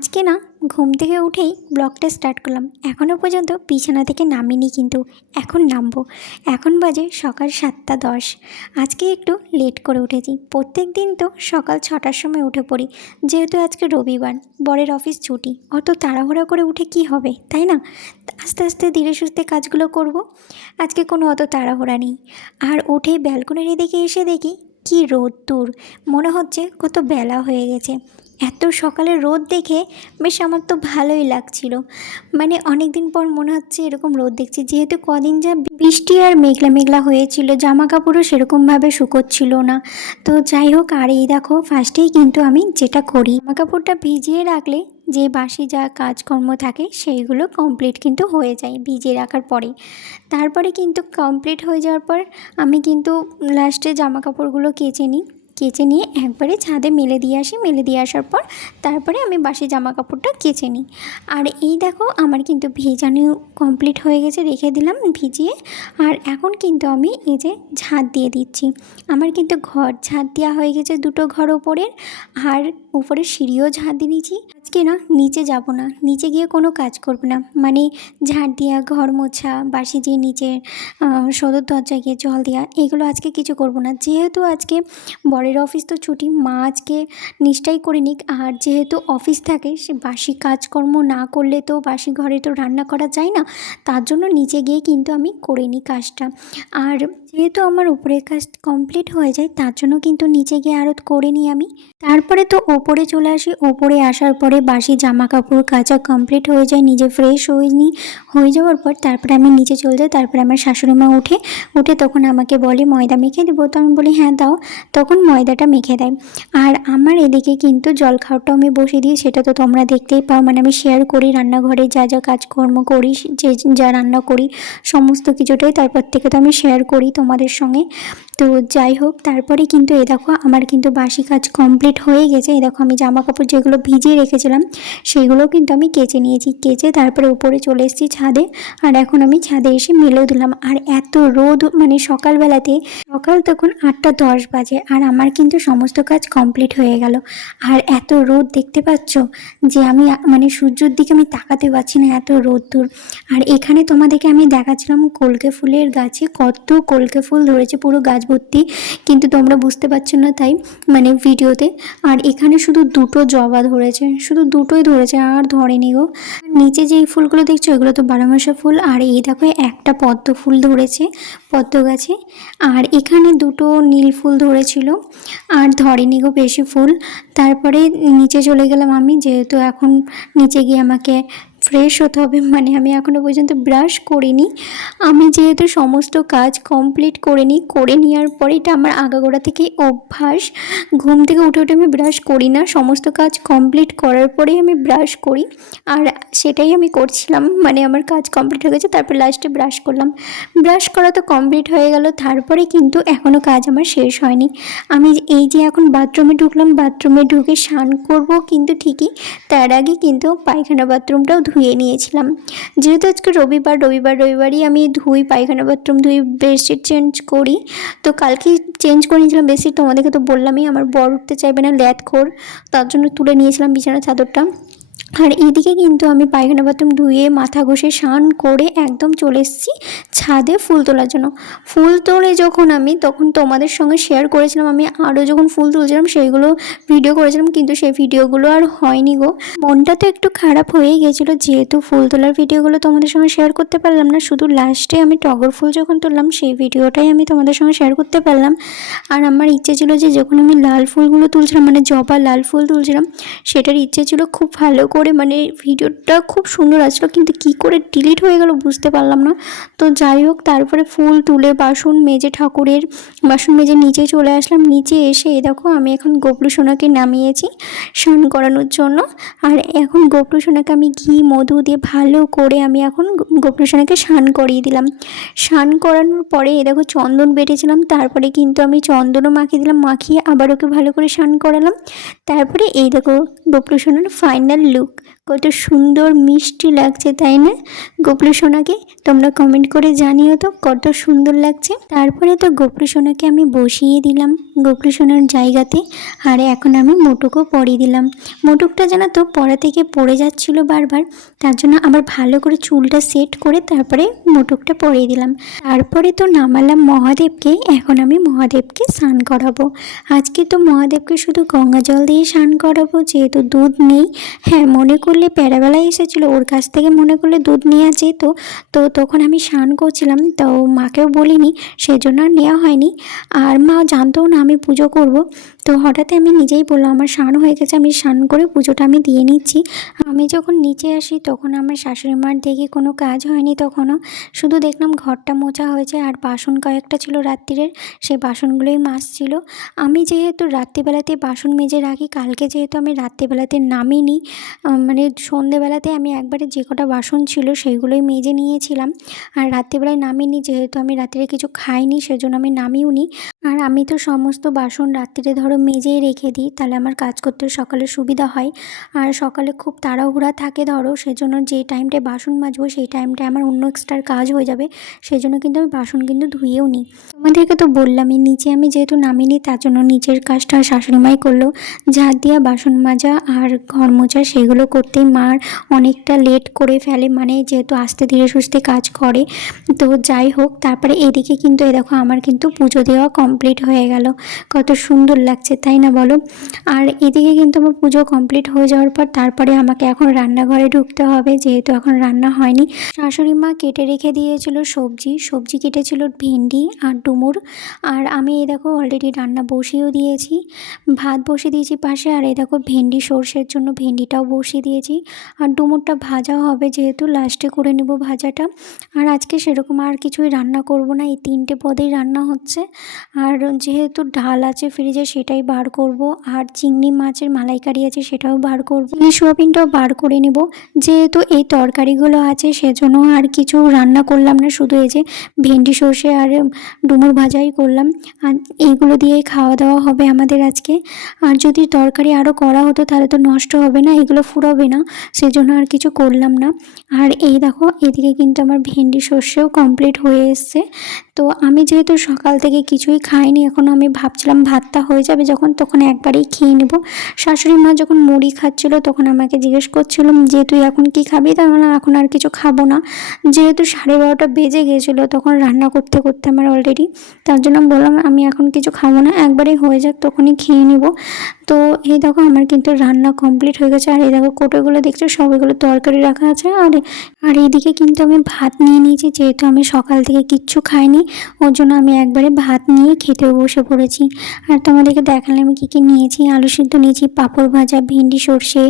আজকে না ঘুম থেকে উঠেই ব্লগটা স্টার্ট করলাম। এখনও পর্যন্ত বিছানা থেকে নামিনি, কিন্তু এখন নামবো। এখন বাজে সকাল 7:10। আজকে একটু লেট করে উঠেছি। প্রত্যেক দিন তো সকাল 6টার সময় উঠে পড়ি, যেহেতু আজকে রবিবার, বরের অফিস ছুটি। অত তাড়াহুড়া করে উঠে কি হবে, তাই না? আস্তে আস্তে ধীরে সুস্থে কাজগুলো করব। আজকে কোনো অত তাড়াহুড়া নেই। আর উঠেই ব্যালকনির এদিকে এসে দেখি কি রোদ্দুর, মনে হচ্ছে কত বেলা হয়ে গেছে। এত সকালে রোদ দেখে বেশ আমার তো ভালোই লাগছিল। মানে অনেক দিন পর মনে হচ্ছে এরকম রোদ দেখছি, যেহেতু কদিন যা বৃষ্টি আর মেঘলা মেঘলা হয়েছিল, জামা কাপড়ও সেরকমভাবে শুকোচ্ছিল না। তো যাই হোক, আর এই দেখো ফার্স্টেই কিন্তু আমি যেটা করি, জামা কাপড়টা ভিজিয়ে রাখলে যে বাসি যা কাজকর্ম থাকে সেইগুলো কমপ্লিট কিন্তু হয়ে যায় ভিজিয়ে রাখার পরে। তারপরে কিন্তু কমপ্লিট হয়ে যাওয়ার পর আমি কিন্তু লাস্টে জামা কাপড়গুলো কেচে নিই। কেচে নিয়ে একবারে ছাদে মেলে দিয়ে আসি। মেলে দিয়ে আসার পর তারপরে আমি বাসি জামা কাপড়টা কেচে নিই। আর এই দেখো আমার কিন্তু ভেজানো কমপ্লিট হয়ে গেছে, রেখে দিলাম ভিজিয়ে। আর এখন কিন্তু আমি এই যে ঝাঁট দিয়ে দিচ্ছি। আমার কিন্তু ঘর ঝাঁট দেওয়া হয়ে গেছে, দুটো ঘর ওপরের, আর উপরে সিঁড়িও ঝাঁট দিয়ে নিয়েছি। আজকে না নিচে যাব না, নিচে গিয়ে কোনো কাজ করব না। মানে ঝাঁট দেওয়া, ঘর মোছা, বাসি যে নিচে সদর দরজায় গিয়ে জল দেওয়া, এগুলো আজকে কিছু করব না। যেহেতু আজকে বরের অফিস তো ছুটি, মা আজকে নিশ্চয়ই করে নিক। আর যেহেতু অফিস থাকে, সে বাসি কাজকর্ম না করলে তো বাসি ঘরে তো রান্না করা যায় না। তার জন্য নিচে গিয়ে কিন্তু আমি করে নিই কাজটা। আর যেহেতু আমার উপরের কাজ কমপ্লিট হয়ে যায়, তার জন্য কিন্তু নিচে গিয়ে আরও করে নিই আমি। তারপরে তো ওপরে চলে আসি। ওপরে আসার পরে বাসি জামা কাপড় কাচা কমপ্লিট হয়ে যায়, নিজে ফ্রেশ হয়ে যাওয়ার পর তারপরে আমি নিচে চলে যাই। তারপরে আমার শাশুড়ি মা উঠে তখন আমাকে বলে ময়দা মেখে দেবো। তো আমি বলি হ্যাঁ দাও। তখন ময়দাটা মেখে দেয়। আর আমার এদিকে কিন্তু জল খাওয়াটাও আমি বসিয়ে দিই, সেটা তো তোমরা দেখতেই পাও। মানে আমি শেয়ার করি রান্নাঘরে যা যা কাজকর্ম করি, যা রান্না করি সমস্ত কিছুটাই তারপর থেকে তো আমি শেয়ার করি তোমাদের সঙ্গে। তো যাই হোক, তারপরে কিন্তু এই দেখো আমার কিন্তু বাসি কাজ কমপ্লিট হয়ে গেছে। এই দেখো আমি জামা কাপড় যেগুলো ভিজিয়ে রেখেছিলাম সেইগুলো কিন্তু আমি কেচে নিয়েছি। কেচে তারপরে উপরে চলে এসেছি ছাদে। আর এখন আমি ছাদে এসে মেলেও দিলাম। আর এত রোদ, মানে সকালবেলাতে, সকাল তখন 8:10 বাজে, আর আমার কিন্তু সমস্ত কাজ কমপ্লিট হয়ে গেল। আর এত রোদ দেখতে পাচ্ছ যে আমি মানে সূর্যের দিকে আমি তাকাতে পারছি না, এত রোদ্দুর। আর এখানে তোমাদেরকে আমি দেখাচ্ছিলাম কলকে ফুলের গাছে কত কলকে ফুল ধরেছে, পুরো গাছ ভর্তি, কিন্তু তোমরা বুঝতে পারছো না তাই মানে ভিডিওতে। আর এখানে শুধু দুটো জবা ধরেছে, শুধু দুটোই ধরেছে, আর ধরেনি গো। নিচে যেই ফুলগুলো দেখছো এগুলো তো 12 মাসা ফুল। আর এই দেখো একটা পদ্ম ফুল ধরেছে পদ্ম গাছে। আর এখানে দুটো নীল ফুল ধরেছিল, আর ধরেনি গো বেশি ফুল। তারপরে নিচে চলে গেলাম আমি, যেহেতু এখন নিচে গিয়ে আমাকে ফ্রেশ হতে হবে। মানে আমি এখনও পর্যন্ত ব্রাশ করিনি। আমি যেহেতু সমস্ত কাজ কমপ্লিট করে নেওয়ার পরে, এটা আমার আগাগোড়া থেকেই অভ্যাস, ঘুম থেকে উঠে আমি ব্রাশ করি না, সমস্ত কাজ কমপ্লিট করার পরেই আমি ব্রাশ করি। আর সেটাই আমি করছিলাম, মানে আমার কাজ কমপ্লিট হয়ে গেছে, তারপর লাস্টে ব্রাশ করলাম। ব্রাশ করা তো কমপ্লিট হয়ে গেল, তারপরে কিন্তু এখনও কাজ আমার শেষ হয়নি। আমি এই যে এখন বাথরুমে ঢুকলাম, বাথরুমে ঢুকে স্নান করব, কিন্তু ঠিকই তার আগে কিন্তু পায়খানা বাথরুমটাও ধুয়ে নিয়েছিলাম। যেহেতু আজকে রবিবারই আমি ধুই, পায়খানা বাথরুম ধুই, বেডশিট চেঞ্জ করি। তো কালকে চেঞ্জ করে নিয়েছিলাম বেডশিট, তোমাদেরকে তো বললামই আমার বর উঠতে চাইবে না, ল্যাদখোর, তার জন্য তুলে নিয়েছিলাম বিছানার চাদরটা। আর এদিকে কিন্তু আমি পায়খানা বাথরুম ধুয়ে মাথা ঘষে স্নান করে একদম চলে এসেছি ছাদে ফুল তোলার জন্য। ফুল তোলে যখন আমি, তখন তোমাদের সঙ্গে শেয়ার করেছিলাম, আমি আরও যখন ফুল তুলছিলাম সেইগুলো ভিডিও করেছিলাম, কিন্তু সেই ভিডিওগুলো আর হয়নি গো। মনটা তো একটু খারাপ হয়েই গেছিলো, যেহেতু ফুল তোলার ভিডিওগুলো তোমাদের সঙ্গে শেয়ার করতে পারলাম না। শুধু লাস্টে আমি টগর ফুল যখন তুললাম সেই ভিডিওটাই আমি তোমাদের সঙ্গে শেয়ার করতে পারলাম। আর আমার ইচ্ছে ছিল যে যখন আমি লাল ফুলগুলো তুলছিলাম, মানে জবা লাল ফুল তুলছিলাম, সেটার ইচ্ছে ছিল খুব ভালো করে, মানে ভিডিওটা খুব সুন্দর আসলো, কিন্তু কি করে ডিলিট হয়ে গেল বুঝতে পারলাম না। তো যাই হোক, তারপরে ফুল তুলে বাসন মেজে নিচে চলে আসলাম। নিচে এসে এই দেখো আমি এখন গোপলু সোনাকে নামিয়েছি স্নান করানোর জন্য। আর এখন গোপলু সোনাকে আমি ঘি মধু দিয়ে ভালো করে আমি এখন গোপলু সোনাকে স্নান করিয়ে দিলাম। স্নান করানোর পরে এই দেখো চন্দন বেটেছিলাম, তারপরে কিন্তু আমি চন্দনও মাখিয়ে দিলাম, মাখিয়ে আবার ওকে ভালো করে স্নান করালাম। তারপরে এই দেখো গোপলু সোনার ফাইনাল লুক। কত সুন্দর মিষ্টি লাগছে তাই না গোপলু সোনাকে? তোমরা কমেন্ট করে জানিও তো কত সুন্দর লাগছে। তারপরে তো গোপলু সোনাকে আমি বসিয়ে দিলাম গোপলু সোনার জায়গাতে, আর এখন আমি মোটুকও পরিয়ে দিলাম। মোটুকটা জানো তো পড়া থেকে পড়ে যাচ্ছিল বারবার, তার জন্য আবার ভালো করে চুলটা সেট করে তারপরে মোটুকটা পরিয়ে দিলাম। তারপরে তো নামালাম মহাদেবকে। এখন আমি মহাদেবকে স্নান করাবো। আজকে তো মহাদেবকে শুধু গঙ্গা জল দিয়ে স্নান করাবো, যেহেতু দুধ নেই। হ্যাঁ, মনে করলে প্যারাবেলায় এসেছিলো, ওর কাছ থেকে মনে করলে দুধ নেওয়া যেত, তো তখন আমি স্নান করছিলাম, তো মাকেও বলিনি, সেজন্য আর নেওয়া হয়নি। আর মা জানতেও না আমি পুজো করব, তো হঠাৎ আমি নিজেই বললাম আমার স্নান হয়ে গেছে, আমি স্নান করে পুজোটা আমি দিয়ে নিচ্ছি। আমি যখন নিচে আসি তখন আমার শাশুড়ি মার দেখি কোনো কাজ হয়নি, তখনও শুধু দেখলাম ঘরটা মোছা হয়েছে আর বাসন কয়েকটা ছিল রাত্রিরের, সেই বাসনগুলোই মাজছিল। আমি যেহেতু রাত্রিবেলাতে বাসন মেজে রাখি, কালকে যেহেতু আমি রাত্রিবেলাতে নামিনি, মানে সন্ধেবেলাতে আমি একবারে যে কটা বাসন ছিল সেইগুলোই মেজে নিয়েছিলাম, আর রাত্রিবেলায় নামিনি, যেহেতু আমি রাত্রে কিছু খাইনি সেজন্য আমি নামিওনি। আর আমি তো সমস্ত বাসন রাত্রিরে ধরো মেজেই রেখে দিই, তাহলে আমার কাজ করতে সকালে সুবিধা হয়। আর সকালে খুব তাড়াহুড়া থাকে ধরো, সেজন্য যে টাইমটায় বাসন মাজবো সেই টাইমটায় আমার অন্য এক্সট্রার কাজ হয়ে যাবে, সেজন্য কিন্তু আমি বাসন কিন্তু ধুয়েও নিই। তোমাদেরকে তো বললামই নিচে আমি যেহেতু নামিনি, তার জন্য নিচের কাজটা শাশুড়িমাই করলো, ঝাড় দিয়া বাসন মাজা আর ঘর মোছা সেগুলো করতেই মার অনেকটা লেট করে ফেলে, মানে যেহেতু আস্তে ধীরে সুস্থে কাজ করে। তো যাই হোক, তারপরে এদিকে কিন্তু এই দেখো আমার কিন্তু পুজো দেওয়া কমপ্লিট হয়ে গেল, কত সুন্দর লাগছে তাই না বলো? আর এদিকে কিন্তু আমার পুজো কমপ্লিট হয়ে যাওয়ার পর তারপরে আমাকে এখন রান্নাঘরে ঢুকতে হবে, যেহেতু এখন রান্না হয়নি। শাশুড়ি মা কেটে রেখে দিয়েছিল সবজি কেটেছিল ভেন্ডি আর ডুমুর, আর আমি এই দেখো অলরেডি রান্না বসিয়েও দিয়েছি, ভাত বসিয়ে দিয়েছি পাশে, আর এই দেখো ভেন্ডি সর্ষের জন্য ভেন্ডিটাও বসিয়ে দিয়েছি, আর ডুমুরটা ভাজা হবে, যেহেতু লাস্টে করে নেব ভাজাটা। আর আজকে সেরকম আর কিছুই রান্না করব না, এই 3টে পদেই রান্না হচ্ছে। আর যেহেতু ডাল আছে ফ্রিজে সেটাই বার করব, আর চিংড়ি মাছের মালাইকারি আছে সেটাও বার করব, চিলি সোয়াবিনটাও বার করে নেব। যেহেতু এই তরকারিগুলো আছে সেজন্য আর কিছু রান্না করলাম না, শুধু এই যে ভেন্ডি সর্ষে আর ডুমুর ভাজাই করলাম, আর এইগুলো দিয়েই খাওয়া দাওয়া হবে আমাদের আজকে। আর যদি তরকারি আরও করা হতো তাহলে তো নষ্ট হবে না, এগুলো ফুরাবে না, সেজন্য আর কিছু করলাম না। আর এই দেখো এদিকে কিন্তু আমার ভেন্ডি সর্ষেও কমপ্লিট হয়ে এসছে। তো আমি যেহেতু সকাল থেকে কিছুই খাইনি, এখন আমি ভাবছিলাম ভাতটা হয়ে যাবে যখন তখন একবারেই খেয়ে নেব। শাশুড়ি মা যখন মুড়ি খাচ্ছিল তখন আমাকে জিজ্ঞেস করছিলাম যে তুই এখন কি খাবি, তার মানে এখন আর কিছু খাবো না, যেহেতু 12:30 বেজে গিয়েছিলো তখন রান্না করতে করতে আমার অলরেডি, তার জন্য বললাম আমি এখন কিছু খাবো না, একবারেই হয়ে যাক তখনই খেয়ে নেব। তো এই দেখো আমার কিন্তু রান্না কমপ্লিট হয়ে গেছে, আর এই দেখো কোটোগুলো দেখছো সবগুলো তরকারি রাখা আছে, আর এইদিকে কিন্তু আমি ভাত নিয়ে নিয়েছি, যেহেতু আমি সকাল থেকে কিচ্ছু খাইনি, ওর জন্য আমি একবারে ভাত নিয়ে খেতেও বসে পড়েছি। আর তোমাদেরকে দেখালাম আমি কী কী নিয়েছি, আলু সিদ্ধ নিয়েছি, পাঁপড় ভাজা, ভেন্ডি সর্ষে,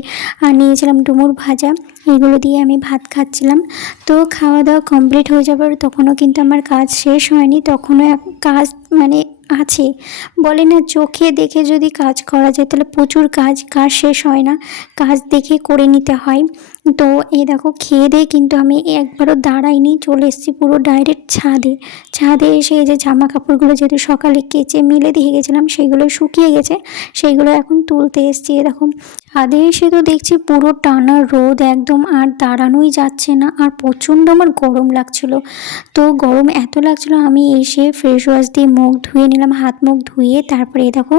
আর নিয়েছিলাম ডুমুর ভাজা, এগুলো দিয়ে আমি ভাত খাচ্ছিলাম। তো খাওয়া দাওয়া কমপ্লিট হয়ে যাবার তখনও কিন্তু আমার কাজ শেষ হয়নি, তখনও কাজ মানে আছে, বলে না চোখে দেখে যদি কাজ করা যায় তাহলে প্রচুর কাজ শেষ হয় না, কাজ দেখে করে নিতে হয়। তো এই দেখো খেয়ে দিয়ে কিন্তু আমি একবারও দাঁড়াইনি, চলে এসেছি পুরো ডাইরেক্ট ছাদে এসে এই যে জামা কাপড়গুলো যেহেতু সকালে কেচে মেলে দিয়ে গেছিলাম সেগুলো শুকিয়ে গেছে, সেইগুলো এখন তুলতে এসেছি। এরকম ছাদে এসে তো দেখছি পুরো টানা রোদ একদম, আর দাঁড়ানোই যাচ্ছে না, আর প্রচণ্ড আমার গরম লাগছিল। তো গরম এত লাগছিল আমি এসে ফ্রেশ ওয়াশ দিয়ে মুখ ধুয়ে নিলাম, হাত মুখ ধুয়ে তারপরে দেখো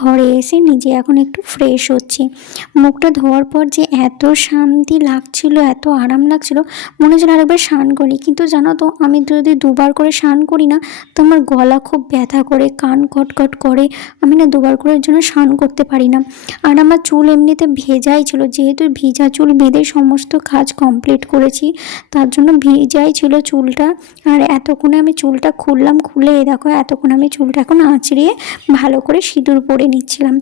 ঘরে এসে নিজে এখন একটু ফ্রেশ হচ্ছি। মুখটা ধোয়ার পর যে এত শান্তি লাগছিল, এত আরাম লাগছিল, মনে হচ্ছিল আরেকবার স্নান করি, কিন্তু জানো তো আমি যদি 2বার করে স্নান করি না তো আমার গলা খুব ব্যথা করে, কান কটকট করে, আমি না 2বার করার জন্য স্নান করতে পারি না। আর আমার চুল এমনিতে ভেজাই ছিল, যেহেতু ভিজা চুল বেঁধে সমস্ত কাজ কমপ্লিট করেছি তার জন্য ভিজাই ছিল চুলটা। আর এতক্ষণে আমি চুলটা খুলে দেখো এতক্ষণ আমি চুলটা এখন আঁচড়িয়ে ভালো করে সিঁদুর পরে নিচ্ছিলাম।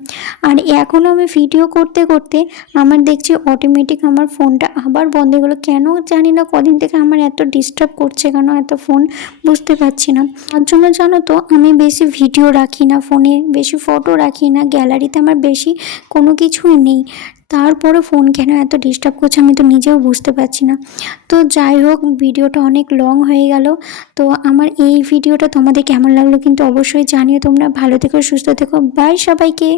আর এখনও আমি ভিডিও করতে করতে আমার দেখছি অটোমেটিক আমার ফোনটা আবার বন্ধ হয়ে গেলো, কেন জানি না, কদিন থেকে আমার এত ডিস্টার্ব করছে কেন এত ফোন, বুঝতে পারছি না। তার জন্য জানো তো আমি বেশি ভিডিও রাখি না ফোনে, বেশি ফটো রাখি না, গ্যালারিতে আমার বেশি কোনো কিছুই নেই, তারপরে ফোন কেন এত ডিস্টার্ব করছে আমি তো নিজেও বুঝতে পারছি না। তো যাই হোক ভিডিওটা অনেক লং হয়ে গেল। তো আমার এই ভিডিওটা তোমাদের কেমন লাগলো কিন্তু অবশ্যই জানিও তোমরা। ভালো থেকো, সুস্থ থেকো, বাই সবাইকে।